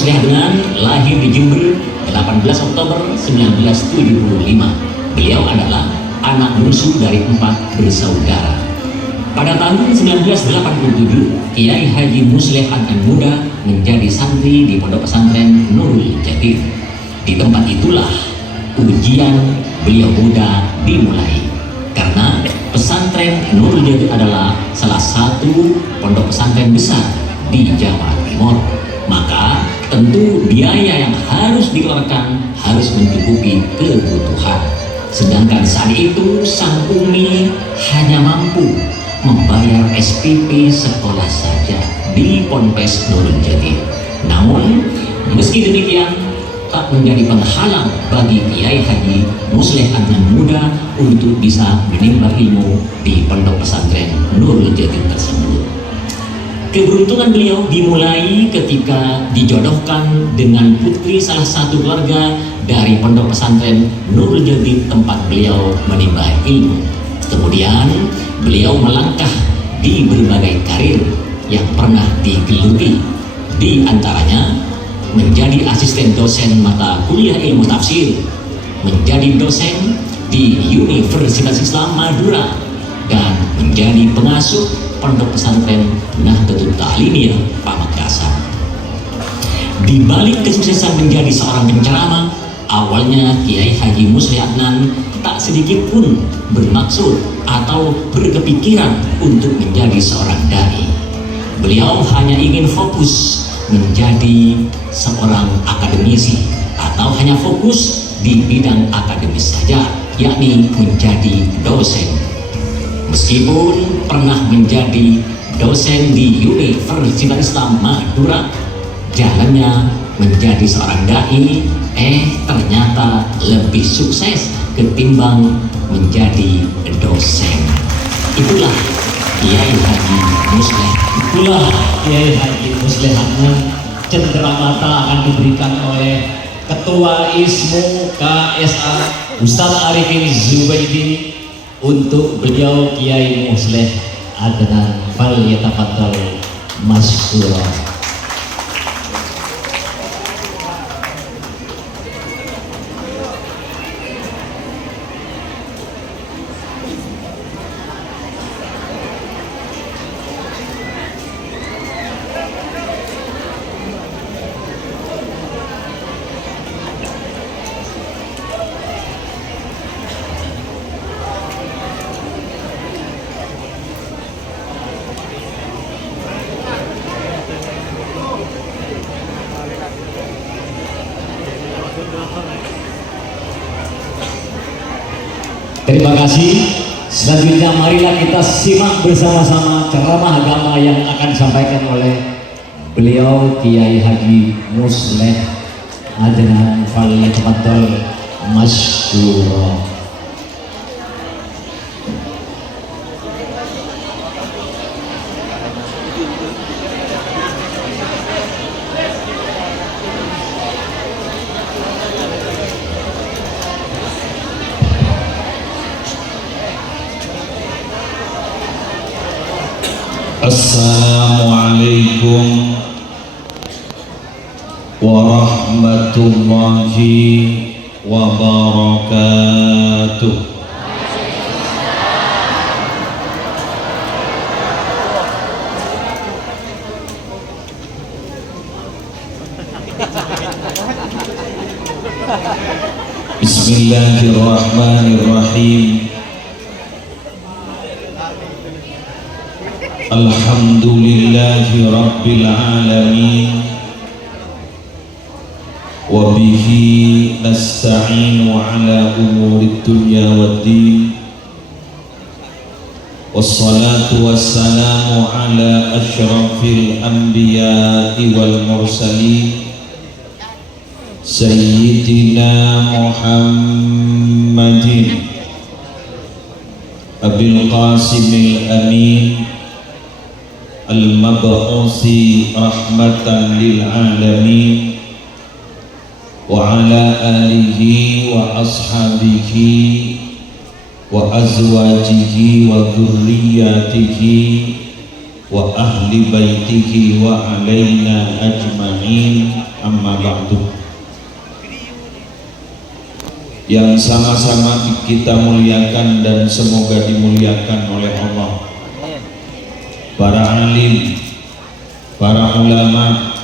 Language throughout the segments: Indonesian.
Musleh Adnan lahir di Jember 18 Oktober 1975. Beliau adalah anak bungsu dari 4 bersaudara. Pada tahun 1987, Kiai Haji Musleh Adnan Muda menjadi santri di Pondok Pesantren Nurul Jadid. Di tempat itulah ujian beliau muda dimulai. Karena pesantren Nurul Jadid adalah salah satu pondok pesantren besar di Jawa Timur, maka tentu biaya yang harus dikeluarkan harus mencukupi kebutuhan. Sedangkan saat itu sang Umi hanya mampu membayar SPP sekolah saja di Ponpes Nurul Jadid. Namun meski demikian tak menjadi penghalang bagi Kiai Haji Musleh Adnan Muda untuk bisa menimba ilmu di pondok pesantren Nurul Jadid tersebut. Keberuntungan beliau dimulai ketika dijodohkan dengan putri salah satu keluarga dari pondok pesantren Nurul Jadid tempat beliau menimba ilmu. Kemudian beliau melangkah di berbagai karir yang pernah digeluti, di antaranya menjadi asisten dosen mata kuliah ilmu tafsir, menjadi dosen di Universitas Islam Madura, dan menjadi pengasuh pondok pesantren Nahdlatul Ta'limiyah Pamekasan. Di balik kesuksesan menjadi seorang penceramah, awalnya Kiai Haji Musleh Adnan tak sedikit pun bermaksud atau berkepikiran untuk menjadi seorang dai. Beliau hanya ingin fokus menjadi seorang akademisi atau hanya fokus di bidang akademis saja, yakni menjadi dosen. Meskipun pernah menjadi dosen di Universitas Islam Madura, jalannya menjadi seorang dai ternyata lebih sukses ketimbang menjadi dosen. Itulah Kiai Haji Musleh. Itulah Kiai Haji Musleh Adnan. Cenderamata akan diberikan oleh Ketua ISMU KSA Ustadz Arifin Zubaidi untuk beliau Kiai Musleh Adnan. Fal yatafaddal masykuran. Terima kasih. Selanjutnya marilah kita simak bersama-sama ceramah agama yang akan disampaikan oleh beliau Kiai Haji Musleh Adnan. Fal yatafaddal masykuran. Assalamualaikum warahmatullahi wabarakatuh. Bismillahirrahmanirrahim. Alhamdulillahi Rabbil Alamin, wa bihi nasta'inu ala umuri dunya waddin, wassalatu wassalamu ala ashrafil anbiya'i wal mursalin Sayyidina Muhammadin Abil Qasimil Amin al-mab'usi rahmatan lil alamin wa ala alihi wa ashabihi wa azwajihi wa dhurriyyatihi wa ahli baitihi wa alaina ajma'in, amma ba'du. Yang sama-sama kita muliakan dan semoga dimuliakan oleh Allah, para alim, para ulama,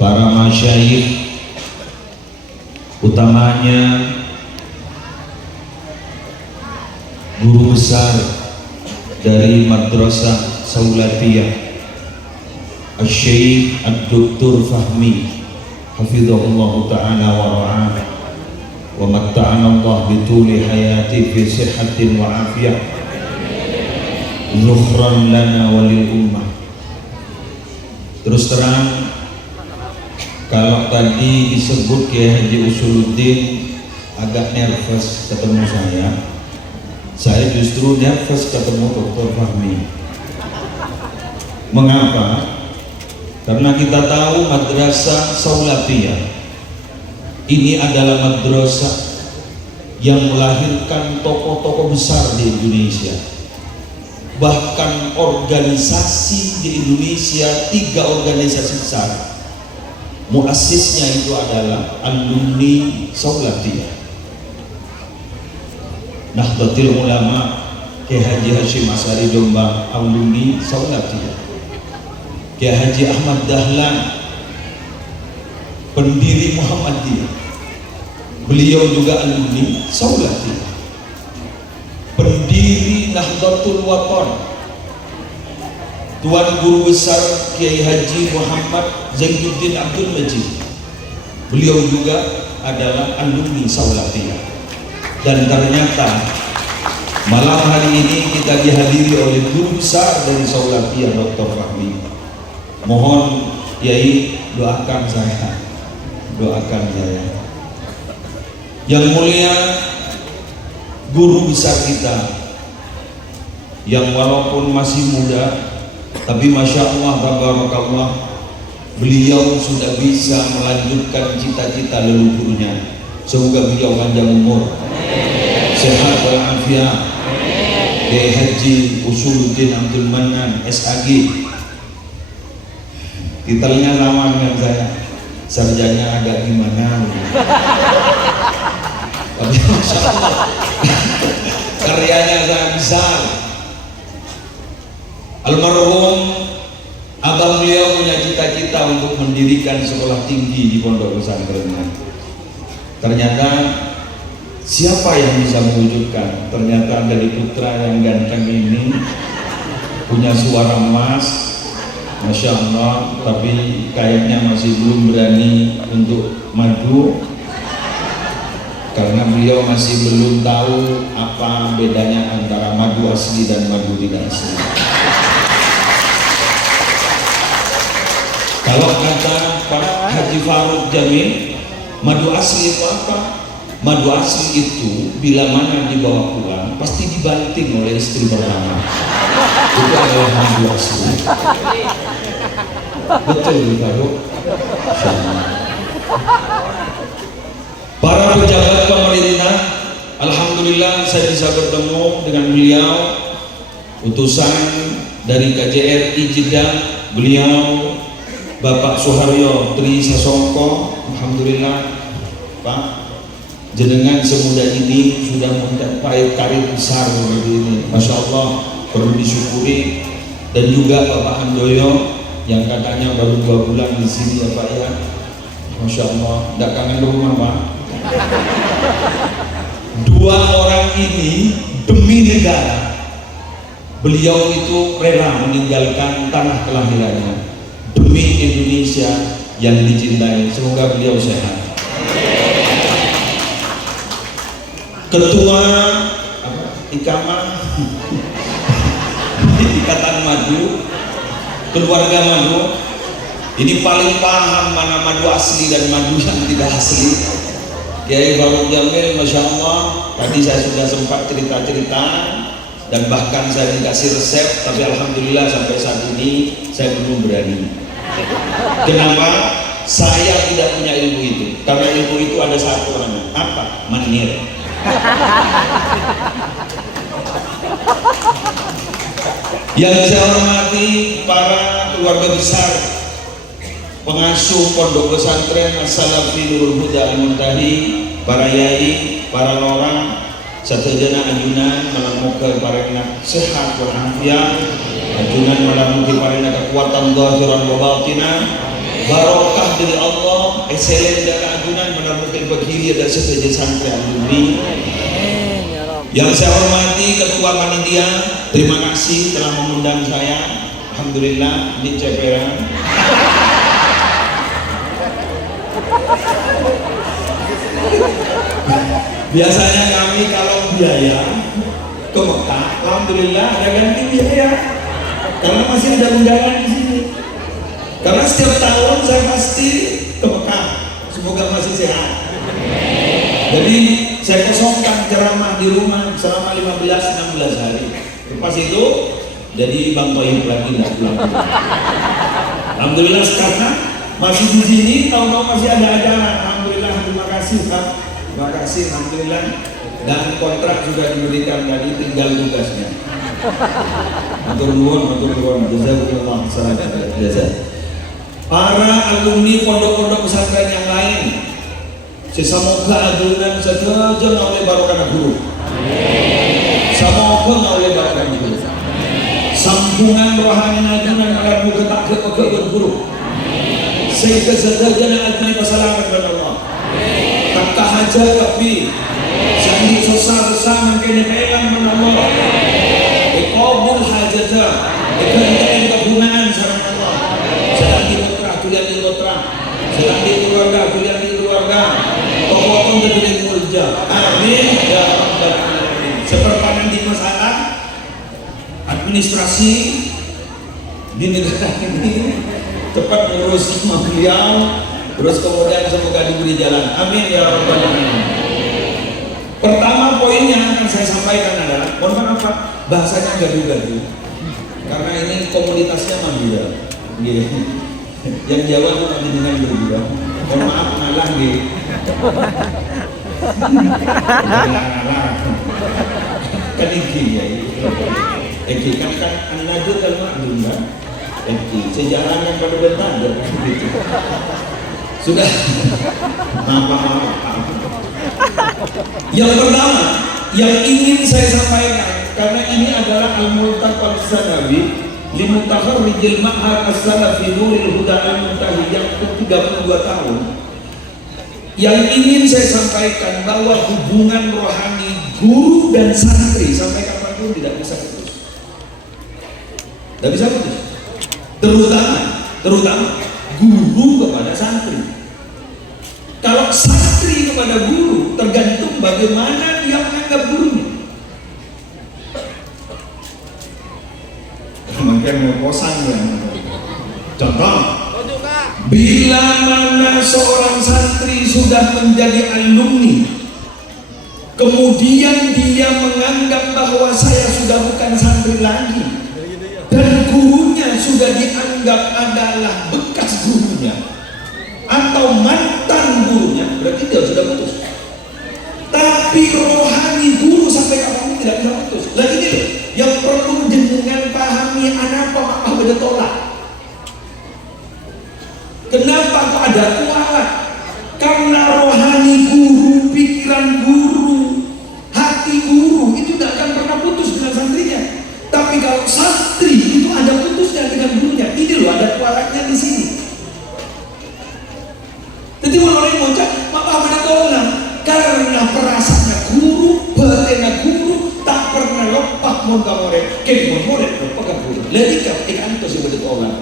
para masyayikh, utamanya guru besar dari Madrasah Saulatiyah, Asy-Syaikh Ad-Doktor Fahmi hafizahullah ta'ala wa ra'ah, wa matta'ana Allah bituli hayati fi sihhatin wa afiyah, zukhran lana walil ummah. Terus terang, kalau tadi disebut Kiai Haji Usuluddin agak nervous ketemu saya justru nervous ketemu Dr. Fahmi. Mengapa? Karena kita tahu Madrasah Saulatiyah ini adalah madrasah yang melahirkan tokoh-tokoh besar di Indonesia. Bahkan organisasi di Indonesia, 3 organisasi besar, muassisnya itu adalah alumni Saulatiyah. Nahdlatul Ulama Kiai Haji Hasyim Asy'ari Jombang, alumni Saulatiyah. Kiai Haji Ahmad Dahlan, pendiri Muhammadiyah, beliau juga alumni Saulatiyah. Pendiri Nahdlatul Wathon, Tuan Guru Besar Kiai Haji Muhammad Zainuddin Abdul Majid, beliau juga adalah alumni Saulatiyah. Dan ternyata malam hari ini kita dihadiri oleh guru besar dari Saulatiyah, Dr. Fahmi. Mohon Kiai doakan saya. Yang mulia guru besar kita yang walaupun masih muda, tapi Masya Allah, tabarakallah, beliau sudah bisa melanjutkan cita-cita leluhurnya. Semoga beliau panjang umur, sehat walafiat. Kiai Haji Usuluddin Abdul Manan SAG, titelnya sama dengan saya, sarjana agak gimana, tapi Masya Allah karyanya sangat besar. Almarhum abang beliau punya cita-cita untuk mendirikan sekolah tinggi di pondok pesantren. Ternyata siapa yang bisa mewujudkan? Ternyata dari putra yang ganteng ini punya suara emas, Masya Allah, tapi kayaknya masih belum berani untuk madu karena beliau masih belum tahu apa bedanya antara madu asli dan madu tidak asli. Kalau kata Pak Haji Faruk Jamil, madu asli itu apa? Madu asli itu bila mana dibawa pulang pasti dibanting oleh istri pertama. Itu adalah madu asli. Betul Faruk. Para pejabat pemerintah, alhamdulillah saya bisa bertemu dengan beliau, utusan dari KJRI Jeddah, beliau Bapak Suharyo Tri Sasongko. Alhamdulillah Pak, jenengan semudah ini sudah mencapai karir besar seperti ini, Masya Allah, perlu disyukuri. Dan juga Bapak Handoyo yang katanya baru 2 bulan di sini ya Pak ya, Masya Allah, tidak kangen rumah Pak. 2 orang ini demi negara, beliau itu rela meninggalkan tanah kelahirannya demi Indonesia yang dicintai. Semoga beliau sehat. Ketua Ikamah Ikatan Madu, keluarga madu ini paling paham mana madu asli dan madu yang tidak asli. Kiai Faruk Jamil, Masya Allah, tadi saya sudah sempat cerita-cerita dan bahkan saya dikasih resep, tapi alhamdulillah sampai saat ini saya belum berani. Kenapa? Saya tidak punya ilmu itu, karena ilmu itu ada satu namanya apa? Manir. Yang saya hormati para keluarga besar pengasuh Pondok Pesantren As-Salafi Nurul Huda Al-Muntahi, para yai, para lorang, satejana ajunan malamuka parena sehat walafiat, ajunan malamuka parena kekuatan zahiran wa batinan, barokah dari Allah, excellent dari ajunan malamuka bagiri dan seteja santri alumni. Yang saya hormati Ketua Panitia, terima kasih telah mengundang saya. Alhamdulillah di Ceperan. Biasanya kami kalau biaya ke Mekah, alhamdulillah ada ganti biaya karena masih ada undangan di sini. Karena setiap tahun saya pasti ke Mekah, semoga masih sehat. Jadi saya kosongkan ceramah di rumah selama 15-16 hari. Lepas itu jadi Bang Toyib lagi nggak pulang. Alhamdulillah sekarang masih di sini, tahu-tahu masih ada acara. Alhamdulillah, terima kasih Pak. Terima kasih, alhamdulillah. Dan kontrak juga diberikan tadi, tinggal tugasnya. Matur nuwun, jazakumullah khairan. Para alumni pondok-pondok pesantren yang lain, semoga adunan saja oleh barokah guru. Semoga oleh barokah guru. Sambungan rohani adunan agar muka tak ke guru. Sehingga sederhana adnai pasalaman kepada Allah. Tak haja tapi sandi susah bersama kena pegang kepada Allah. Ikabul hajatah, ikhlas kegunaan sarana Allah. Sedang di putra, kuliah di putra. Sedang di keluarga, kuliah di keluarga. Pokoknya jadi mulja. Amin ya rabbal alamin. Seperti di masalah administrasi di negara ini cepat mengurus sama beliau, terus kemudian semoga diberi jalan. Amin ya rabbal alamin. Pertama poin yang akan saya sampaikan adalah, mohon maaf Pak, bahasanya gaduh-gaduh karena ini komunitasnya Madura. Yang Jawa itu nanti dengan berdua. Mohon maaf ngalah gitu. Kan iki ya. Iki kan An-Nadur dan Ma'dum kan. Sejarah yang pada benar gitu. Sudah. Maaf. Yang pertama yang ingin saya sampaikan, karena ini adalah Al-Multaqal Sanawi Limutaharrijil Ma'had As-Salafi Nurul Huda Al-Muntahi yang ke-32 tahun. Yang ingin saya sampaikan bahwa hubungan rohani guru dan santri sampai kapanpun tidak bisa putus. Tidak bisa putus. Terutama guru kepada santri. Kalau santri kepada guru tergantung bagaimana dia menganggap gurunya. Makin ngebosan ya. Contoh, bila mana seorang santri sudah menjadi alumni, kemudian dia menganggap bahwa saya sudah bukan santri lagi, dan gurunya sudah dianggap adalah bekas gurunya atau mantan gurunya, berarti dia sudah putus. Tapi rohani guru sampai kapanpun tidak bisa putus. Lagi ini loh, yang perlu jenengan pahami, kenapa Pak beda tolak. Kenapa kok ada kualat? Karena rohani guru, pikiran guru, hati guru itu tidak akan pernah putus dengan santrinya. Tapi kalau santri itu ada putusnya dengan gurunya. Ini loh ada kualatnya di sini. Jadi orang yang ngucap, Pak beda tolak. Karena perasaannya guru, batena guru tak pernah lepas muka murid, kek murid lepas guru. Jadi ikan itu sih bertolak.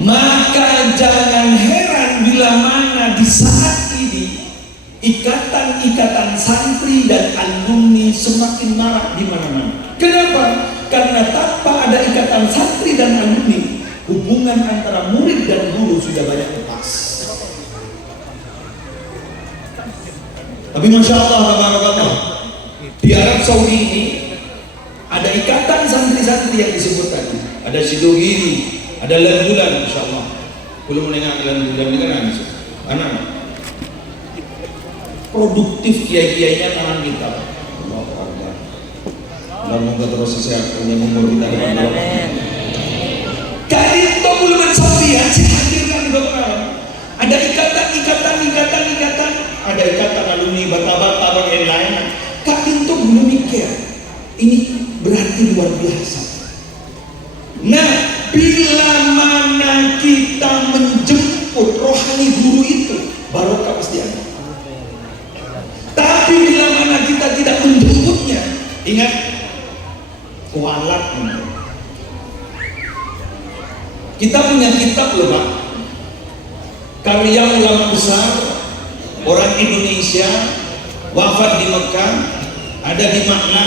Maka jangan heran bila mana di saat ini ikatan-ikatan santri dan alumni semakin marak di mana-mana. Kenapa? Karena tanpa ada ikatan santri dan alumni, hubungan antara murid dan guru sudah banyak lepas. Tapi Masya Allah, tabarakallah, di Arab Saudi ini ada ikatan santri-santri yang disebut tadi. Ada Sidogiri, ada Landulan, Masya Allah. Belum mendengar Landulan ini kan anak produktif kiai-kiainya tangan kita. dan moga terus sehat punya umur kita depan dalam. Kali itu belum bersabian, saya hadirkan di beberapa. Ada ikatan, ada ikatan alumni bata-bata dan lain-lain. Kali itu belum mikir, ini berarti luar biasa. Nah, bila mana kita menjemput rohani guru itu, barokah pasti ada. Tapi bila mana kita tidak menjemputnya, ingat kualat. Kita punya kitab loh Pak, karya ulama besar orang Indonesia wafat di Mekah, ada di Makna,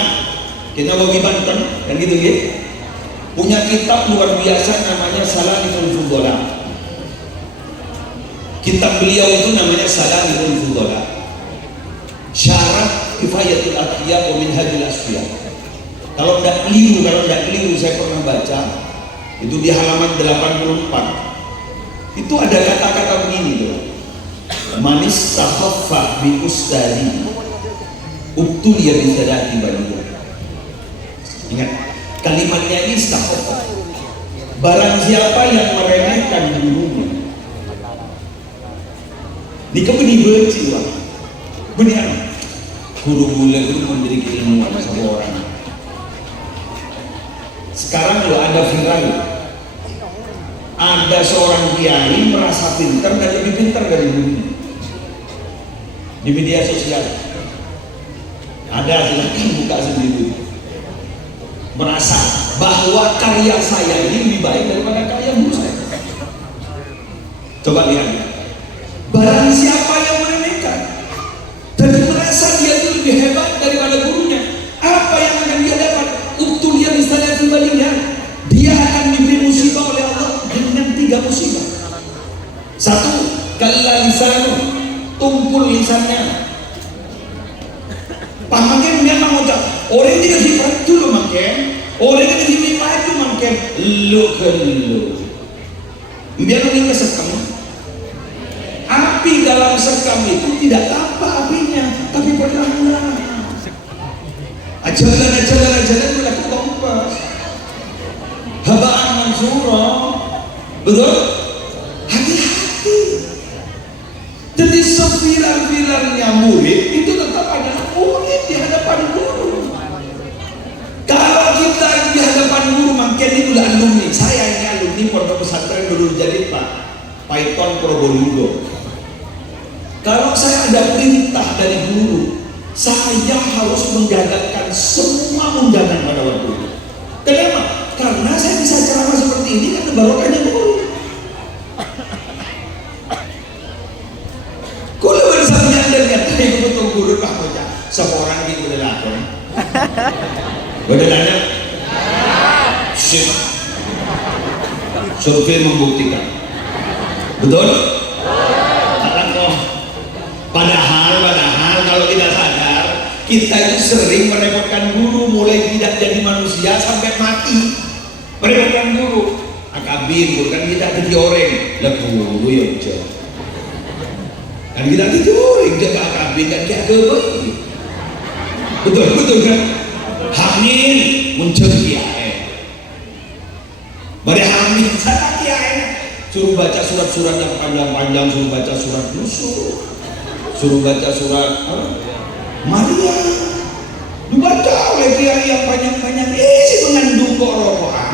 kita Wabi Banten dan gitu ya. Punya kitab luar biasa namanya Salamul Fudhala. Kitab beliau itu namanya Salamul Fudhala, Syarah Kifayatul Atqiya wa Minhajul Asfiya. Kalau tidak keliru, saya pernah baca itu di halaman 84. Itu ada kata-kata begini tuh. Manis tahaffa bi ustadi ubtuliya bi sadati baliya. Ingat kalimatnya ini tahaffa. Barang siapa yang meremehkan gurunya, ini kebeni beci Pak. Benar. Guru mulia itu memberi keilmuan sama orang. Sekarang lo ada viral, ada seorang kiai merasa pintar dan lebih pintar dari gurunya di media sosial. Ada, silahkan buka sendiri. Merasa bahwa karya saya ini lebih baik daripada karya guru saya. Coba lihat, barang siapa yang meremehkan dan merasa dia itu lebih hebat daripada gurunya, apa yang akan dia dapat? Ubtuliya misalnya kembalinya, dia akan diberi musibah oleh Allah dengan 3 musibah. 1, kalla lisanu, tumpul lisannya. Pamannya memang ucap orang tidak sifat dulu makan, orang tidak sifat itu makan lu ke lu. Biar ini kesekam. Api dalam sekam itu tidak apa apinya, tapi perlahan-lahan. Ajaran berlaku kompas. Habaan mansura. Betul? Hati-hati. Jadi sepilar-pilarnya murid itu tetap adalah murid di hadapan guru. Kalau kita di hadapan guru, makin itulah alumni. Saya ini alumni Pondok Pesantren Nurul Jalil Pak, Python Probolinggo. Kalau saya ada perintah dari guru, saya harus menggagalkan semua undangan pada waktu itu. Kenapa? Karena saya bisa ceramah seperti ini karena barokahnya guru. Kalau bersama dan kata ibu betul guru Pak Bocah, seorang di udah lakon. Udah nanya? Sip. Survei membuktikan. Betul? Padahal kalau kita sadar, kita itu sering merepotkan guru, mulai tidak jadi manusia sampai mati. Merepotkan guru, akabir guru kan kita jadi orang, lah guru ya udah. Kan kita jadi orang, jaga akabir kan kayak kebaik. Betul kan? Hamil muncul kiai. Pada hamil saya kiai. Suruh baca surat-surat yang panjang-panjang, suruh baca surat Yusuf, suruh baca surat Maria, dibaca oleh kiai yang panjang-panjang. Si mengandung kok rokokan.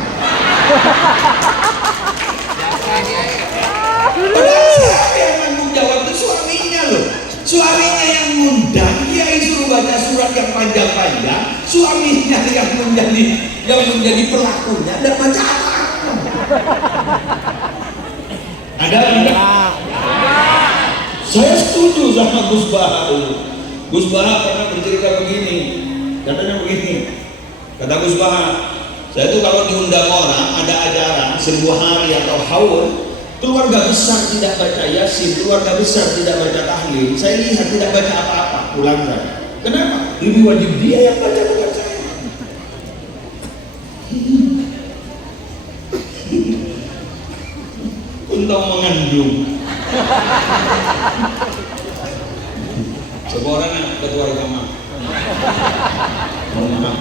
Padahal siapa yang tanggung jawab itu suaminya loh. Suaminya yang ngundang, kiai suruh baca surat yang panjang-panjang, suaminya yang menjadi pelakunya dan baca apa? Ada enggak? Saya setuju sama Gus Baha. Gus Baha pernah bercerita begini, katanya begini. Kata Gus Baha, saya tuh kalau diundang orang ada acara 1000 hari atau haul, keluarga besar tidak baca Yasin, keluarga besar tidak baca tahlil, saya lihat tidak baca apa-apa, pulang saya. Kenapa? Lebih wajib dia yang baca bukan saya. Untuk mengandung. Seorang ketua agama Mohon maaf.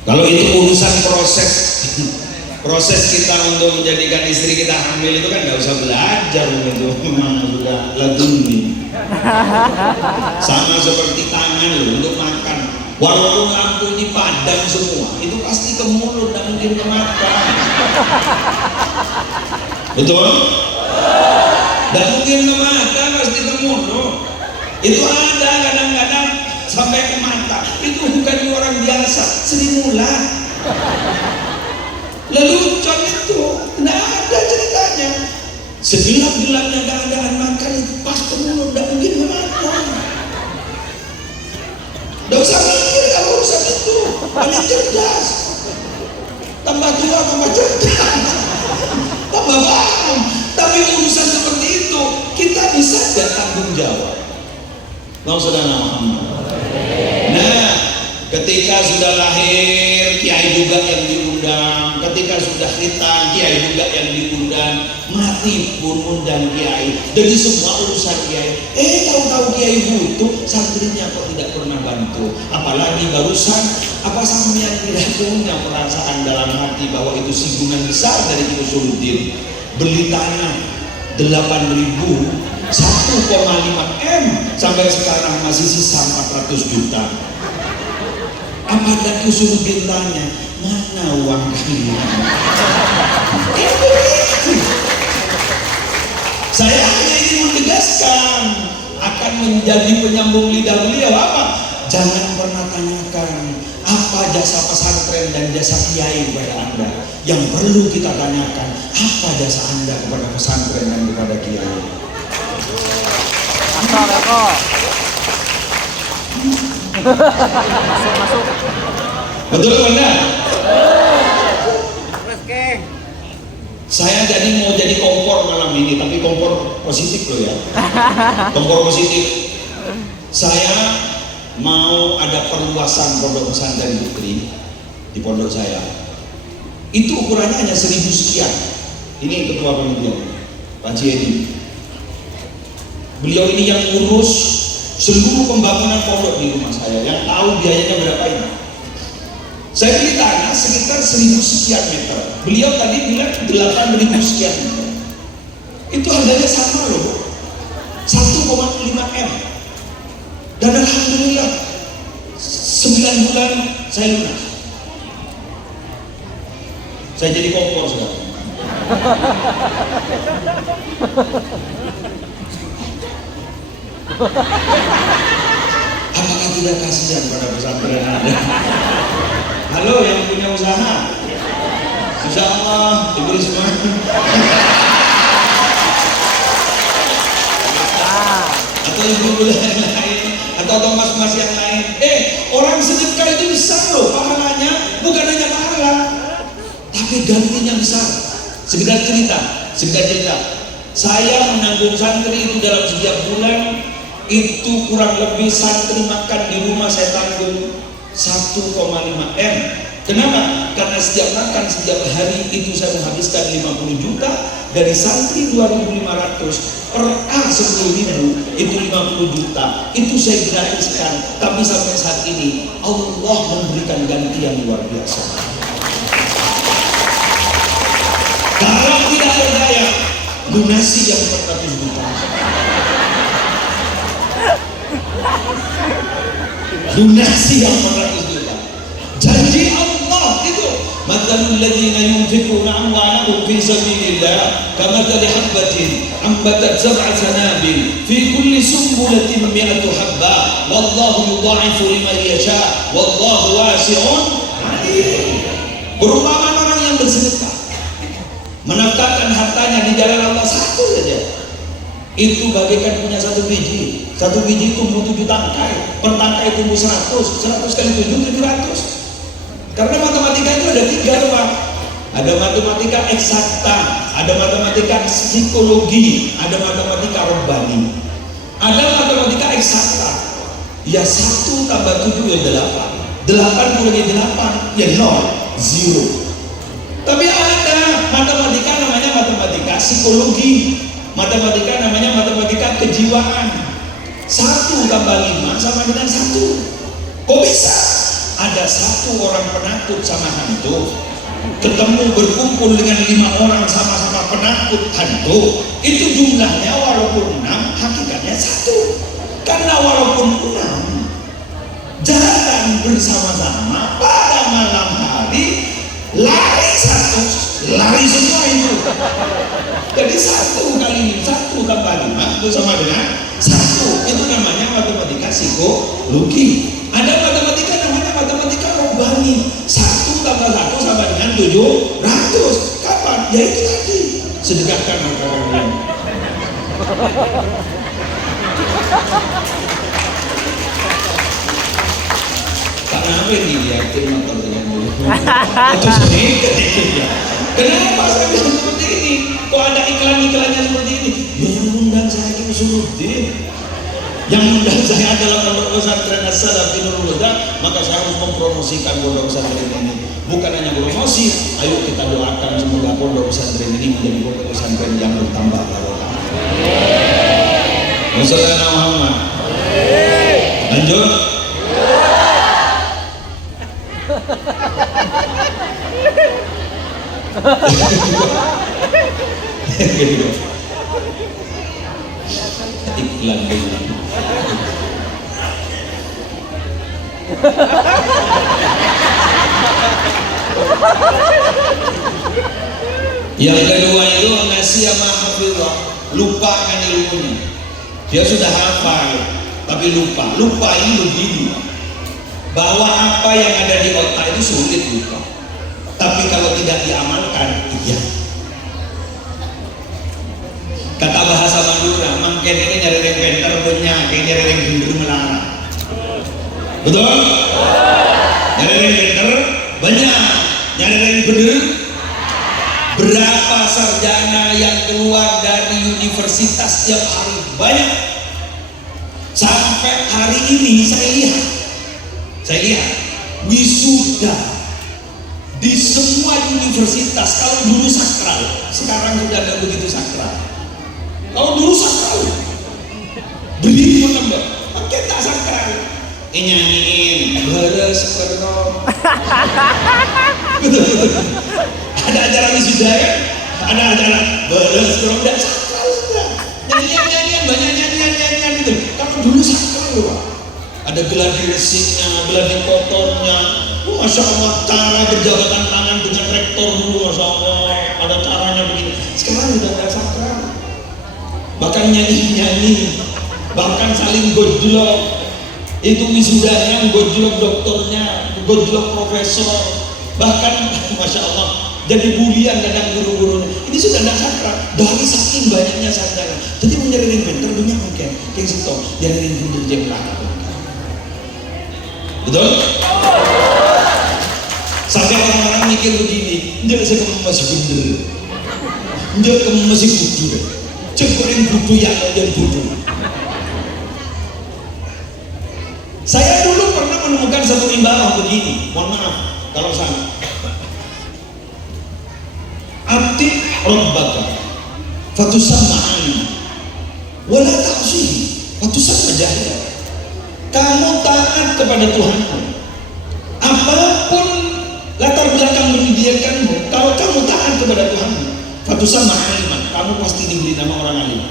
Kalau itu urusan proses kita untuk menjadikan istri kita hamil itu kan nggak usah belajar itu, memang sudah laduni. Sama seperti tangan loh untuk makan, walaupun lampu ini padam semua, itu pasti ke mulut, nggak mungkin ke mata. Betul? Nggak mungkin ke mata, pasti ke mulut. Itu ada kadang-kadang sampai ke mata. Itu bukan orang biasa, Sri Mulat. Lelucon itu, tidak ada ceritanya. Segelap-gelapnya keadaan makan itu pas ke mulut, tidak mungkin ke mata. Tidak usah mikir kalau urusan itu, paling cerdas. Tambah tua, tambah cerdas, tambah paham. Tapi urusan seperti itu, kita bisa tidak tanggung jawab. Mau saudara Muhammad. Nah, ketika sudah lahir, kiai juga yang diundang. Ketika sudah khitan, kiai juga yang diundang. Mati pun undang kiai. Jadi semua urusan kiai. Tahu-tahu kiai butuh, santrinya kok tidak pernah bantu. Apalagi barusan, apa sampean tidak punya perasaan dalam hati bahwa itu singgungan besar dari Usuluddin. Beli tanah 8.000, 1,5 M, sampai sekarang masih sisa 400 juta. Apa ada Usuluddin tanya, mana uang kalian? Saya hanya ingin menegaskan, akan menjadi penyambung lidah beliau apa? Jangan pernah tanyakan apa jasa pesantren dan jasa kiai kepada Anda. Yang perlu kita tanyakan, apa jasa Anda kepada pesantren dan kepada kiai. Masuk. Betul Anda? Saya mau jadi kompor malam ini, tapi kompor positif loh ya. Kompor positif. Saya mau ada perluasan pondok pesantren putri di pondok saya. Itu ukurannya hanya 1.000 sekian. Ini ketua panitia, Pak Ciedi. Beliau ini yang urus seluruh pembangunan pondok di rumah saya, yang tahu biayanya berapa ini. Saya beli tanah sekitar 1.000 sekian meter. Beliau tadi bilang 8.000 sekian meter. Itu harganya sama loh, 1,5 M. Dan alhamdulillah 9 bulan saya lunas. Saya jadi kompor sekarang. Apakah tidak kasihan pada pesantren Anda? Halo yang punya usaha, Insya Allah diberi semua. Atau ibu-ibu yang lain, atau mas-mas yang lain. Orang sedekah itu besar loh pahalanya, bukan hanya pahala, tapi gantinya besar. Sekedar cerita. Saya menanggung santri itu dalam setiap bulan itu kurang lebih santri makan di rumah saya tanggung 1,5 M. Kenapa? Karena setiap makan setiap hari itu saya menghabiskan 50 juta. Dari santri 2.500 per A 10.000 itu 50 juta. Itu saya gratiskan. Tapi sampai saat ini Allah memberikan ganti yang luar biasa. Kalau tidak berdaya, lunasi yang 400 juta. Lunasi yang 400 juta. Janji Allah itu. Mathalul ladzina yunfiquna amwalahum fi sabilillah kamathali habbatin ambatat sab'a sanabil fi kulli sumbulatin mi'atu habba wallahu yudha'ifu liman yasha wallahu wasi'un 'alim. Perumpamaan orang yang bersedekah menafkahkan hartanya di jalan Allah satu saja, itu bagaikan punya satu biji tumbuh 7 tangkai, per tangkai tumbuh 100 kali 7, 700. Karena matematika itu ada 3 Pak. Ada matematika eksakta, ada matematika psikologi, ada matematika robbani. Ada matematika eksakta, ya 1 tambah 7 ya 8, 8 kurangi 8 ya 0, 0. Tapi ada matematika namanya matematika psikologi. Matematika namanya matematika kejiwaan. 1 tambah 5 sama dengan 1. Kok bisa? Ada 1 orang penakut sama hantu ketemu berkumpul dengan 5 orang sama-sama penakut hantu, itu jumlahnya walaupun 6 hakikatnya 1. Karena walaupun 6 jalan bersama-sama pada malam hari, lari 1, lari semua itu. Jadi 1 kali 1 tambah 5 itu sama dengan 1. Itu namanya matematika psikologi. Ada matematika namanya matematika rohani. 1 tambah 1 sama dengan 700. Kapan? Ya itu tadi. Sedekahkan harta kalian. Kenapa dilihatin motor dengan dulu? Itu sedikit itu ya. Kenapa saya bilang seperti ini? Kok ada iklan-iklannya seperti ini? Ya yang undang saya Kim Surudin. Yang undang saya adalah pondok pesantren As-Salafi Nurul Huda, maka saya harus mempromosikan pondok pesantren ini. Bukan hanya promosi, ayo kita doakan semoga pondok pesantren ini menjadi pondok pesantren yang bertambah barokah. Wassalamualaikum Muhammad. Lanjut. Iklan dulu. Yang kedua itu nasiya mahafidhah, lupakan ilmunya. Dia sudah hafal tapi lupa. Lupa ini begini, bahwa apa yang ada di otak itu sulit lupa, tapi kalau tidak diamalkan iya. Kata bahasa Madura, mangken ini nyari yang pinter banyak, kayak nyari yang bener melarang. Betul? Nyari yang pinter banyak, nyari yang bener. Berapa sarjana yang keluar dari universitas tiap hari? Banyak. Sampai hari ini saya lihat wisuda di semua universitas. Kalau dulu sakral, sekarang sudah tidak begitu sakral. Kalau dulu sakral, beli menambah, pakai tak sakral, nyanyiin beres kerong. Ada acara wisuda kan? Ada acara beres kerong, tidak sakral sudah. Nyanyian banyak nyanyian itu. Kalau dulu sakral loh Pak. Ada geladi resitnya, geladi kotornya. Masya Allah, cara berjabatan tangan dengan rektor dulu, Masya Allah, ada caranya begini. Sekarang sudah tidak sakral. Bahkan nyanyi-nyanyi, bahkan saling gojlok. Itu wisudanya gojlok doktornya, gojlok profesor. Bahkan Masya Allah, jadi bulian kadang guru-guru. Ini sudah tidak sakral, dari saking banyaknya sarjana. Jadi menyering pinter dunia mungkin kayak situ, nyering pinter jemlah. Betul? Sampai orang-orang mikir begini, enggak saya kamu masih bener, enggak kamu masih bodoh, cepetin bodoh yang jadi bodoh. Saya dulu pernah menemukan satu ibarat begini, mohon maaf kalau salah. Atik rabbaka fatusamma ani wala ta'sihi fatusamma jahila. Kamu taat kepada Tuhanmu, apapun latar belakang pendidikanmu, kalau kamu taat kepada Tuhanmu, fatusamma aliman, kamu pasti diberi nama orang alim.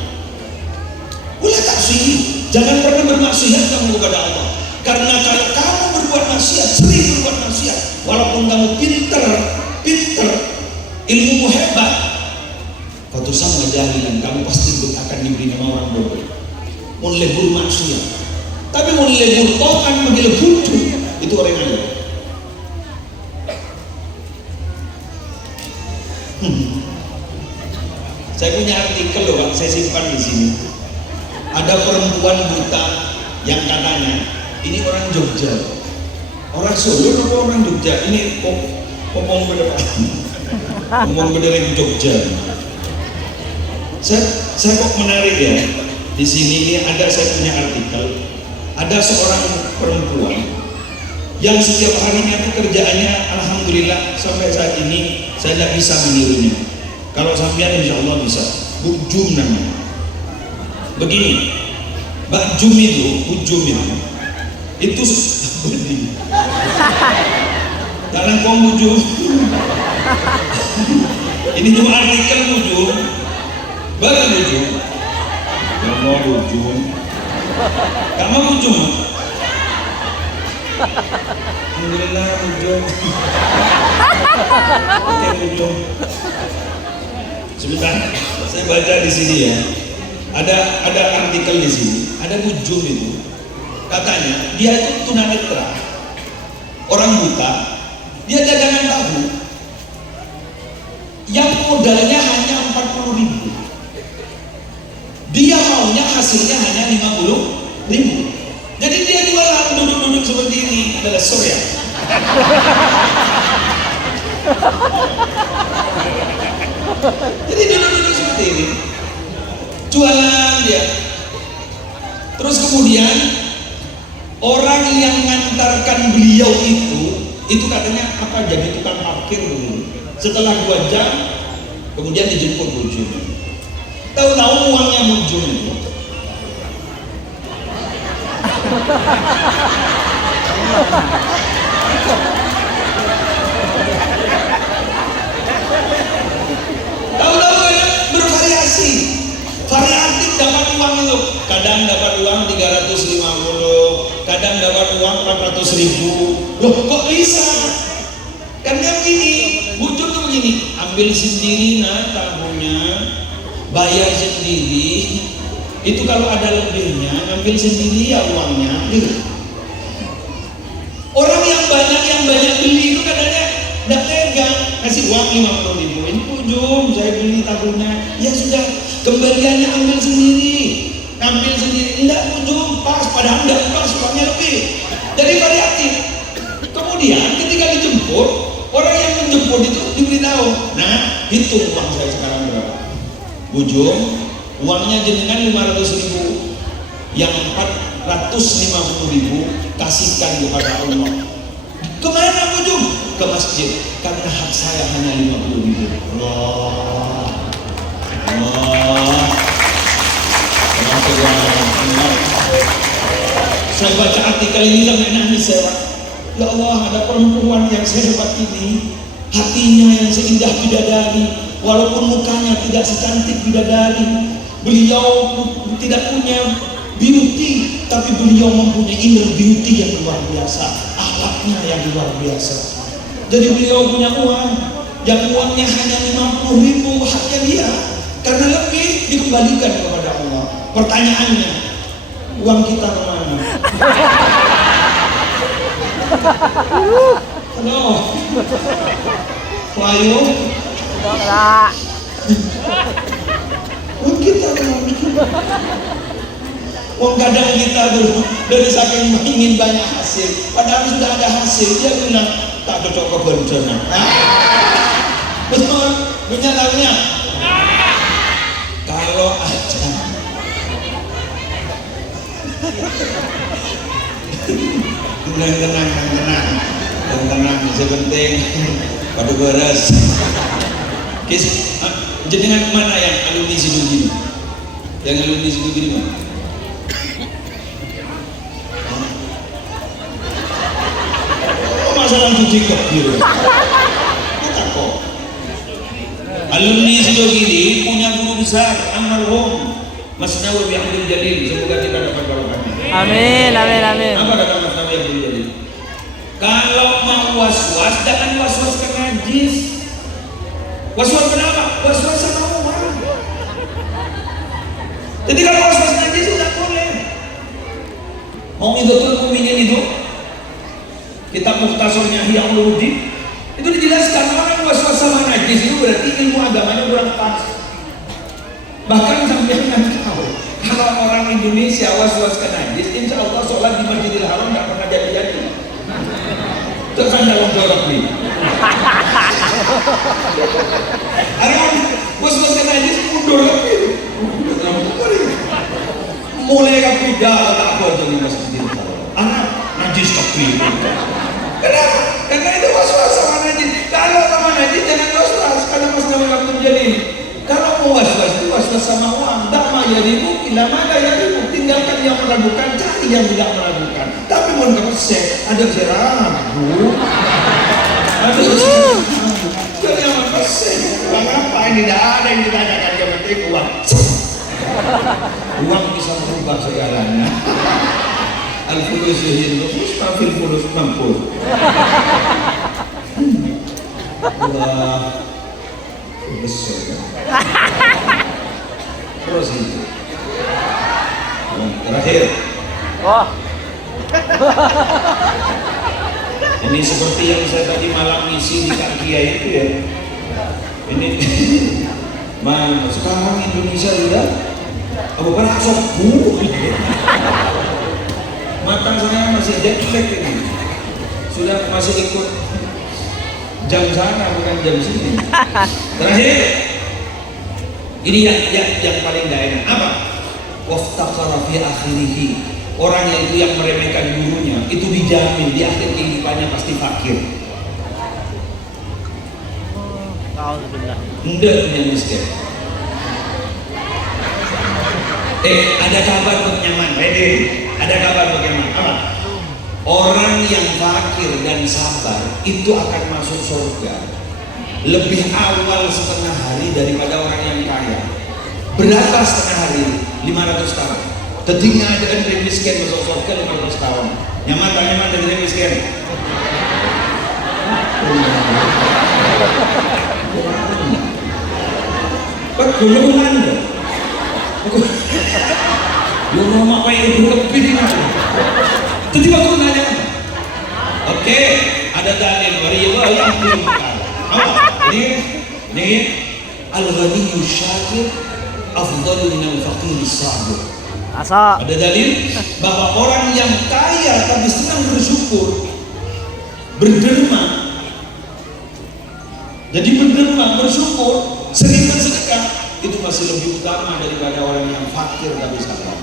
Wala ta'sihi, jangan pernah bermaksiat kamu kepada Allah. Karena kalau kamu berbuat maksiat, sering berbuat maksiat, walaupun kamu pinter, ilmumu hebat, fatusamma jahilan, kamu pasti akan diberi nama orang bodoh. Mau lebur maksiat, tapi mau lebur tokan manggil bodoh, itu orang alim. Saya punya artikel loh Pak, saya simpan di sini. Ada perempuan buta yang katanya ini orang Jogja, orang Solo atau orang Jogja? Ini ngomong bener Pak, ngomong bener yang Jogja. Saya kok menarik ya. Di sini ini ada, saya punya artikel. Ada seorang perempuan yang setiap harinya itu kerjaannya, alhamdulillah sampai saat ini saya tidak bisa menirunya. Kalau sampean insya Allah bisa. Bu Jum namanya. Begini, Mbak Jum itu, Ujum itu beli. Jangan kau Ujum. Ini cuma artikel Ujum. Baru Ujum. Kamu Ujum. Kamu Ujum. Alhamdulillah Ujum. Oke Ujum. Sebentar, saya baca di sini ya. Ada artikel di sini. Ada Ujum itu. Katanya dia itu tunanetra, orang buta. Dia dagangan tahu yang modalnya hanya 40.000. Dia maunya hasilnya hanya 50.000. Jadi dia jualan duduk-duduk seperti ini adalah surya. Jadi duduk-duduk seperti ini, jualan dia. Terus kemudian orang yang mengantarkan beliau itu katanya apa, jadi tukang parkir dulu. Setelah 2 jam kemudian dijemput Ujum. Tahu-tahu uangnya Ujum itu tahu-tahu bervariasi, variatif dapat uang itu. Kadang dapat uang 350, kadang dapat uang 400.000. Loh kok bisa? Karena begini, Ujum tuh begini, ambil sendiri tahunya, bayar sendiri. Itu kalau ada lebihnya, ambil sendiri ya uangnya. Orang yang banyak beli itu katanya tidak tega, kasih uang 50.000. Ini Ujum, saya beli tahunya. Ya sudah, kembaliannya ambil sendiri. Tidak Ujum, pas, padahal tidak pas, uangnya lebih. Jadi variatif. Kemudian ketika dijemput, orang yang menjemput itu diberitahu, nah hitung uang saya sekarang berapa. Ujum, uangnya jenengan 500.000, yang 450.000 kasihkan kepada Allah. Kemana Ujum? Ke masjid, karena hak saya hanya 50.000. Allah. Saya baca artikel ini sampai nangis saya. Ya Allah, ada perempuan yang saya dapat ini, hatinya yang seindah bidadari, walaupun mukanya tidak secantik bidadari. Beliau tidak punya beauty, tapi beliau mempunyai inner beauty yang luar biasa, akhlaknya yang luar biasa. Jadi beliau punya uang, yang uangnya hanya 50.000, haknya dia, karena lebih dikembalikan kepada Allah. Pertanyaannya, uang kita kemana? Halo, Wayu, uang kita kemana? Uang kadang kita dulu dari saking ingin banyak hasil, padahal sudah ada hasil, dia bilang tak cocok kebencian. Betul, punya tahunya. Kalau aja tenang, sepenting pada beres. Jenengan mana yang alumni Sidugini? Yang alumni Sidugini mana? Oh, masalah cuci kebir. Kita kok alumni Sidugini punya guru besar almarhum Mas Nawawi Abdul Jalil, semoga kita dapat barokahnya. Amin. Apa kata Mas Nawawi Abdul Jalil? Kalau mau was-was, jangan was-was ke najis. Was-was kenapa? Was-was sama uang. Jadi kalau was-was najis tidak boleh. Mau Midhatul Mukminin itu, kitab Mukhtasarnya Ihya Ulumuddin, itu dijelaskan orang was-was sama najis itu berarti ilmu agamanya kurang pas. Bahkan sampai dengan kalau orang Indonesia was-was ke najis, insya Allah sholat di Masjidil Haram tidak pernah jadi-jadi. Terus kan dalam jorok nih. Orang was-was ke najis mundur lagi. Mulai kapidah tak buat jadi Masjidil Haram. Anak najis tapi. Kenapa? Karena itu was-was sama najis. Kalau sama najis jangan was-was. Karena Mas Nawawi Abdul Jalil, kalau mau was-was itu was-was sama uang, tak mau jadi bukit. ila ma la yaribu, tinggalkan yang meragukan, cari yang tidak meragukan. Tapi mun kepesek, ada ragu. Ada jadi yang kepesek. Mengapa ini tidak ada yang ditanyakan yang penting uang. Uang bisa merubah segalanya. Al-fulus yuhil-nufus, mafil fulus mampus. Wah, besar. Terus itu. Terakhir. Wah. Ini seperti yang saya tadi malam ngisi di Kak Kia itu ya. Ini sekarang Indonesia sudah apa berasap matang saya masih jet lag ini, sudah masih ikut jam sana bukan jam sini. Terakhir ini yang paling tidak enak apa? Waftaqara fi akhirihi, orang yang meremehkan gurunya itu dijamin di akhir kehidupannya pasti fakir. Enggak punya miskin. Ada kabar penyaman, ada kabar bagaimana? Apa? Orang yang fakir dan sabar itu akan masuk surga lebih awal setengah hari daripada orang yang kaya. Berapa setengah hari? 500 tahun. Tadinya ada yang miskin masuk surga 500 tahun. Nyaman dari miskin. Golongan dong. Yo mama apa yang berlebih ini? Tadi waktu nanya. Oke, ada dalil wariwa yang diinginkan. Ini al-ghaniyyu syakir afdalu min al-faqir as-sabir. Asa. Ada dalil bahwa orang yang kaya tapi senang bersyukur, berderma. Jadi berderma, bersyukur, sering bersedekah itu masih lebih utama daripada orang yang fakir tapi sabar.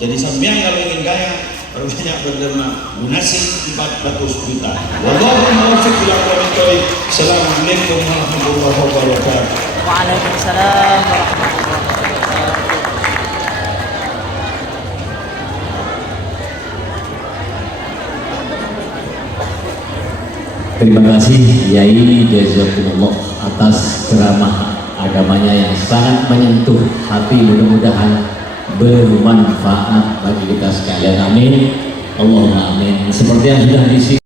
Jadi sampean kalau ingin kaya, banyak berderma, lunasi 400 juta. Wallahu muwaffiq ila aqwamit thoriq. Assalamualaikum warahmatullahi wabarakatuh. Waalaikumsalam warahmatullahi wabarakatuh. Terima kasih Yai Jazakumullah atas ceramah agamanya yang sangat menyentuh hati, mudah-mudahan bermanfaat bagi kita sekalian. Amin. Allahumma amin. Seperti yang sudah disini